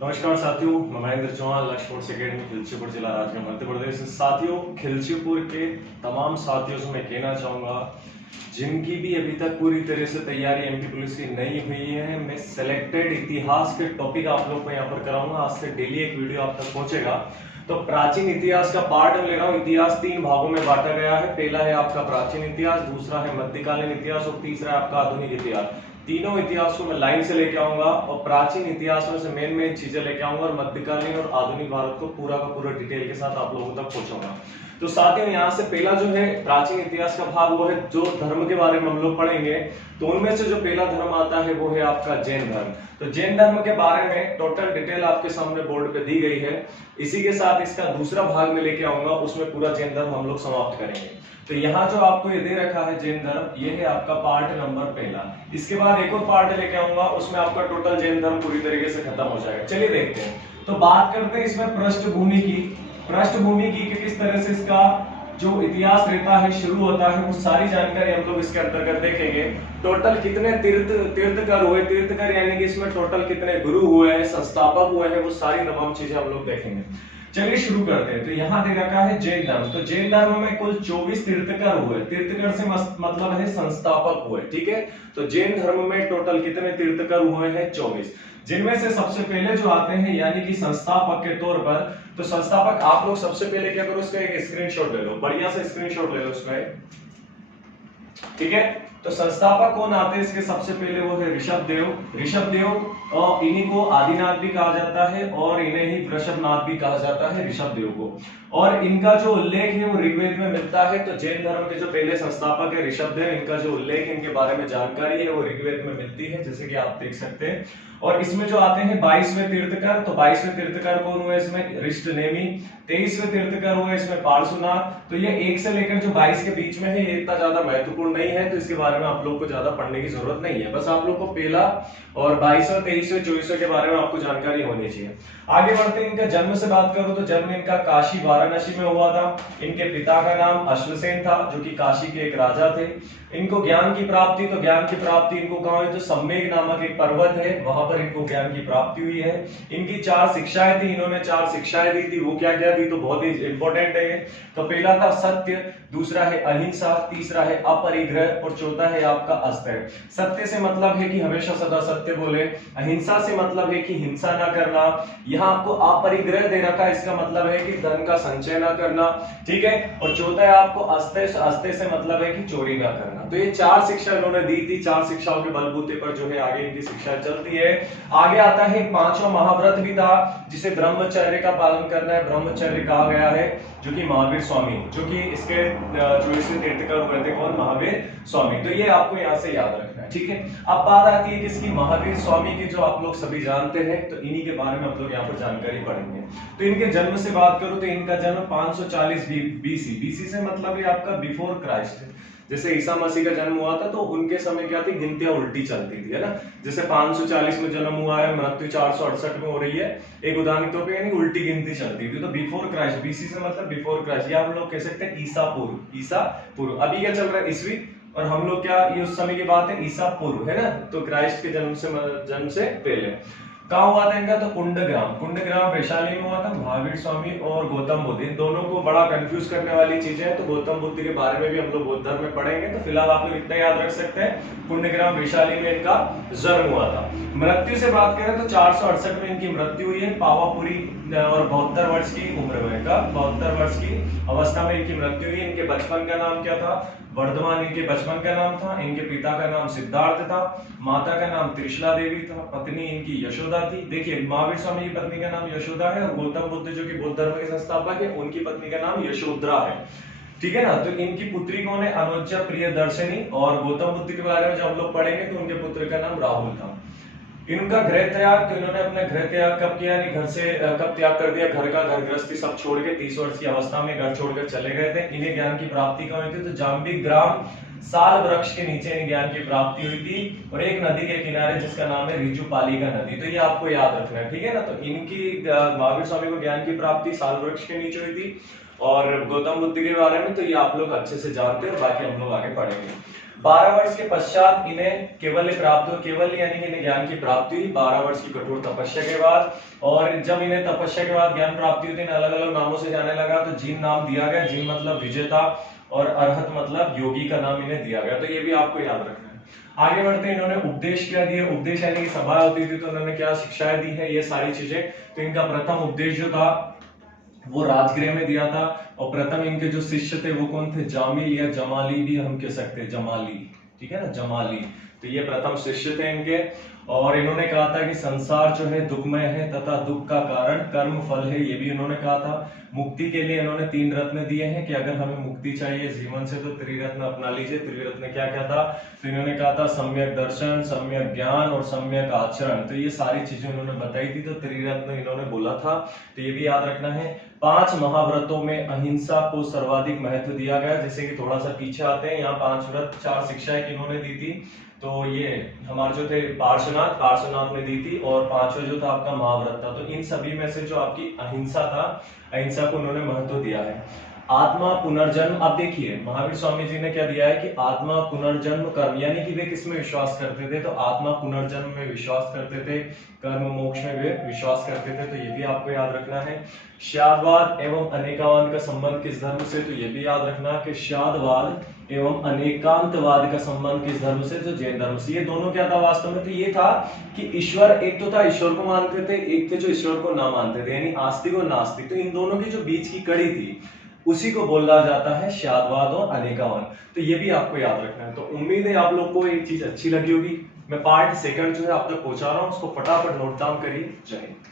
नमस्कार साथियों, मैं महेंद्र चौहान, लक्ष्य फोर्स एकेडमी खिलचीपुर जिला राजगढ़ मध्य प्रदेश। साथियों, खिलचीपुर के तमाम साथियों से मैं कहना चाहूंगा जिनकी भी अभी तक पूरी तरह से तैयारी एमपी पुलिस की नहीं हुई है, मैं सिलेक्टेड इतिहास के टॉपिक आप लोग को यहाँ पर कराऊंगा। आज से डेली एक वीडियो आप तक पहुंचेगा। तो प्राचीन इतिहास का पार्ट में ले रहा हूँ। इतिहास 3 भागों में बांटा गया है। पहला है आपका प्राचीन इतिहास, दूसरा है मध्यकालीन इतिहास और तीसरा है आपका आधुनिक इतिहास। तीनों इतिहास को मैं लाइन से लेके आऊंगा और प्राचीन इतिहास में से मेन चीजें लेके आऊंगा और मध्यकालीन और आधुनिक भारत को पूरा का पूरा डिटेल के साथ आप लोगों तक पहुंचाऊंगा। तो साथियों, यहाँ से पहला जो है प्राचीन इतिहास का भाग, वो है जो धर्म के बारे में हम लोग पढ़ेंगे। तो उनमें से जो पहला धर्म आता है वो है आपका जैन धर्म। तो जैन धर्म के बारे में टोटल डिटेल आपके सामने बोर्ड पे दी गई है। इसी के साथ इसका दूसरा भाग में लेके आऊंगा, उसमें पूरा जैन धर्म हम लोग समाप्त करेंगे। तो यहाँ जो आपको ये दे रखा है जैन धर्म, ये है आपका पार्ट नंबर पहला। इसके बाद एक और पार्ट लेके आऊंगा, उसमें आपका टोटल जैन धर्म पूरी तरीके से खत्म हो जाएगा। चलिए देखते हैं। तो बात करते हैं इसमें पृष्ठभूमि की कि किस तरह से इसका जो इतिहास रहता है शुरू होता है, वो सारी जानकारी हम लोग इसके अंतर्गत देखेंगे। टोटल कितने तीर्थकर हुए, तीर्थकर यानी कि इसमें टोटल कितने गुरु हुए हैं, संस्थापक हुए हैं, वो सारी तमाम चीजें हम लोग देखेंगे। चलिए शुरू करते हैं। तो यहाँ दे रखा है जैन धर्म। तो जैन धर्म में कुल 24 तीर्थकर हुए। तीर्थकर से मतलब है संस्थापक हुए, ठीक है। तो जैन धर्म में टोटल कितने तीर्थकर हुए हैं? 24, जिनमें से सबसे पहले जो आते हैं यानी कि संस्थापक के तौर पर। तो संस्थापक आप लोग सबसे पहले क्या करो, उसका एक स्क्रीनशॉट ले लो, बढ़िया से स्क्रीनशॉट ले लो उसका, ठीक है। तो संस्थापक कौन आते हैं इसके सबसे पहले, वो है ऋषभदेव और इन्हीं को आदिनाथ भी कहा जाता है और इन्हें ही वृषभनाथ भी कहा जाता है, ऋषभदेव को। और इनका जो उल्लेख है वो ऋग्वेद में मिलता है। तो जैन धर्म के जो पहले संस्थापक है ऋषभदेव, इनका जो उल्लेख इनके बारे में जानकारी है वो ऋग्वेद में मिलती है, जैसे कि आप देख सकते हैं। और इसमें जो आते हैं 22वें तीर्थकर। तो 22वें तीर्थकर कौन हुए इसमें? हृष्टनेमि। 23वें तीर्थकर हुए इसमें पार्श्वनाथ। तो ये 1 से लेकर जो 22 के बीच में है, ये इतना ज्यादा महत्वपूर्ण नहीं है, तो इसके बारे में आप लोग को ज्यादा पढ़ने की जरूरत नहीं है। बस आप लोग को पहला और 22वें, 23वें, 24वें के बारे में आपको जानकारी होनी चाहिए। आगे बढ़ते हैं। इनका जन्म से बात करूं तो जन्म इनका काशी वाराणसी में हुआ था। इनके पिता का नाम अश्वसेन था, जो कि काशी के एक राजा थे। इनको ज्ञान की प्राप्ति, तो ज्ञान की प्राप्ति इनको कहाँ हुई? तो सम्मेग नामक एक पर्वत है, वहां पर इनको ज्ञान की प्राप्ति हुई है। इनकी 4 शिक्षाएं थी, इन्होंने 4 शिक्षाएं दी थी। वो क्या क्या दी? तो बहुत ही इंपॉर्टेंट है। तो पहला था सत्य, दूसरा है अहिंसा, तीसरा है अपरिग्रह और चौथा है आपका अस्तेय। सत्य से मतलब है कि हमेशा सदा सत्य बोले। अहिंसा से मतलब है कि हिंसा ना करना। यहाँ आपको अपरिग्रह दे रखा है, इसका मतलब है कि धन का संचय ना करना, ठीक है। और चौथा है आपको अस्तेय। अस्तेय से मतलब है कि चोरी ना करना। तो ये 4 शिक्षा इन्होंने दी थी। 4 शिक्षाओं के बलबूते पर जो है आगे इनकी शिक्षा चलती है। आगे आता है 5वां महाव्रत भी था, जिसे ब्रह्मचर्य का पालन करना है, ब्रह्मचर्य कहा गया है, जो कि महावीर स्वामी, जो कि इसके जो इसे तीर्थकर हुए थे, कौन? महावीर स्वामी। तो ये आपको यहाँ से याद रखना है, ठीक है। अब बात आती है किसकी? महावीर स्वामी की, जो आप लोग सभी जानते हैं। तो इन्हीं के बारे में हम लोग यहाँ पर जानकारी पढ़ेंगे। तो इनके जन्म से बात करूं तो इनका जन्म 540 बीसी। बीसी से मतलब है आपका बिफोर क्राइस्ट। जैसे ईसा मसीह का जन्म हुआ था तो उनके समय क्या थी? गिनतियां उल्टी चलती थी, है ना। जैसे 540 में जन्म हुआ है, मृत्यु 468 में हो रही है, एक उदाहरण के तौर पे, यानी उल्टी गिनती चलती थी। तो बिफोर क्राइस्ट, बीसी से मतलब बिफोर क्राइस्ट, या हम लोग कह सकते हैं ईसा पूर्व। ईसा पूर्व। अभी क्या चल रहा है? ईसवी। और हम लोग क्या, ये उस समय की बात है, ईसा पूर्व, है ना। तो क्राइस्ट के जन्म से पहले कहाँ हुआ था इनका? तो कुंडग्राम वैशाली में हुआ था। महावीर स्वामी और गौतम बुद्ध, इन दोनों को बड़ा कंफ्यूज करने वाली चीजें हैं। तो गौतम बुद्ध के बारे में भी हम लोग बौद्ध धर्म में पढ़ेंगे। तो फिलहाल आप लोग इतना याद रख सकते हैं, कुंडग्राम वैशाली में इनका जन्म हुआ था। मृत्यु से बात करें तो 468 में इनकी मृत्यु हुई है, पावापुरी, और 72 वर्ष की उम्र में, 72 वर्ष की अवस्था में इनकी मृत्यु हुई। इनके बचपन का नाम क्या था? वर्धमान इनके बचपन का नाम था। इनके पिता का नाम सिद्धार्थ था, माता का नाम त्रिशला देवी था, पत्नी इनकी यशोदा थी। देखिए, महावीर स्वामी की पत्नी का नाम यशोदा है और गौतम बुद्ध जो कि बौद्ध धर्म के संस्थापक है, उनकी पत्नी का नाम यशोधरा है, ठीक है ना। तो इनकी पुत्री कौन है? अनुजा प्रियदर्शनी। और गौतम बुद्ध के बारे में जब हम लोग पढ़ेंगे तो उनके पुत्र का नाम राहुल था। इनका गृह त्याग, तो इन्होंने अपना गृह त्याग कब किया? घर से कब त्याग कर दिया? घर का, घर गृहस्थी सब छोड़ के 30 वर्ष की अवस्था में घर छोड़कर चले गए थे। इन्हें ज्ञान की प्राप्ति कहाँ हुई थी? तो जाम्बिक ग्राम साल वृक्ष के नीचे इन्हें ज्ञान की प्राप्ति हुई थी, और एक नदी के किनारे जिसका नाम है रिजुपालिका नदी। तो ये आपको याद रखना है, ठीक है ना। तो इनकी महावीर स्वामी को ज्ञान की प्राप्ति साल वृक्ष के नीचे हुई थी। और गौतम बुद्ध के बारे में तो ये आप लोग अच्छे से जानते हैं, बाकी हम लोग आगे पढ़ेंगे। 12 वर्ष के पश्चात इन्हें केवल प्राप्त हो, केवल यानी कि इन्हें ज्ञान की प्राप्ति हुई 12 वर्ष की कठोर तपस्या के बाद। और जब इन्हें तपस्या के बाद ज्ञान प्राप्ति हुई तो इन्हें अलग अलग नामों से जाने लगा। तो जिन नाम दिया गया, जिन मतलब विजेता और अरहत मतलब योगी का नाम इन्हें दिया गया। तो ये भी आपको याद रखना है। आगे बढ़ते इन्होंने उपदेश क्या दिए, उपदेश यानी कि सभा होती थी तो उन्होंने क्या शिक्षाएं दी है, ये सारी चीजें। तो इनका प्रथम उपदेश जो था वो राजगृह में दिया था। और प्रथम इनके जो शिष्य थे वो कौन थे, जामिल या जमाली भी हम कह सकते हैं, जमाली, ठीक है ना, जमाली। तो ये प्रथम शिष्य थे इनके। और इन्होंने कहा था कि संसार जो है दुखमय है तथा दुख का कारण कर्म फल है, ये भी इन्होंने कहा था। मुक्ति के लिए इन्होंने 3 रत्न दिए हैं कि अगर हमें मुक्ति चाहिए जीवन से तो त्रिरत्न अपना लीजिए। त्रिरत्न क्या क्या था, तो इन्होंने कहा था सम्यक दर्शन, सम्यक ज्ञान और सम्यक आचरण। तो ये सारी चीजें उन्होंने बताई थी, तो त्रिरत्न इन्होंने बोला था। तो ये भी याद रखना है। 5 महाव्रतों में अहिंसा को सर्वाधिक महत्व दिया गया। जैसे कि थोड़ा सा पीछे आते हैं, यहाँ 5 व्रत 4 शिक्षाएं किन्होंने दी थी, तो ये हमारे जो थे पार्श्वनाथ ने दी थी। और 5वां जो था आपका महाव्रत था। तो इन सभी में से जो आपकी अहिंसा था, अहिंसा को उन्होंने महत्व दिया है। आत्मा पुनर्जन्म, अब देखिए महावीर स्वामी जी ने क्या दिया है कि आत्मा पुनर्जन्म कर्म, यानी कि वे किसमें विश्वास करते थे, तो आत्मा पुनर्जन्म में विश्वास करते थे, कर्म मोक्ष में वे विश्वास करते थे। तो ये भी आपको याद रखना है। श्यादवाद एवं अनेकावाद का संबंध किस धर्म से, तो ये भी याद रखना कि श्यादवाद एवं अनेकांतवाद का संबंध किस धर्म से, तो जैन धर्म से। ये दोनों क्या था वास्तव में, तो ये था कि ईश्वर एक तो था, ईश्वर को मानते थे, एक थे जो ईश्वर को ना मानते थे, यानी आस्तिक और नास्तिक। तो इन दोनों की जो बीच की कड़ी थी उसी को बोला जाता है श्यादवाद और अनेकावाद। तो ये भी आपको याद रखना है। तो उम्मीद है आप लोग को ये चीज अच्छी लगी होगी। मैं पार्ट 2 जो है आप तक पहुंचा रहा हूँ, उसको फटाफट नोट डाउन करिए। जय हिंद।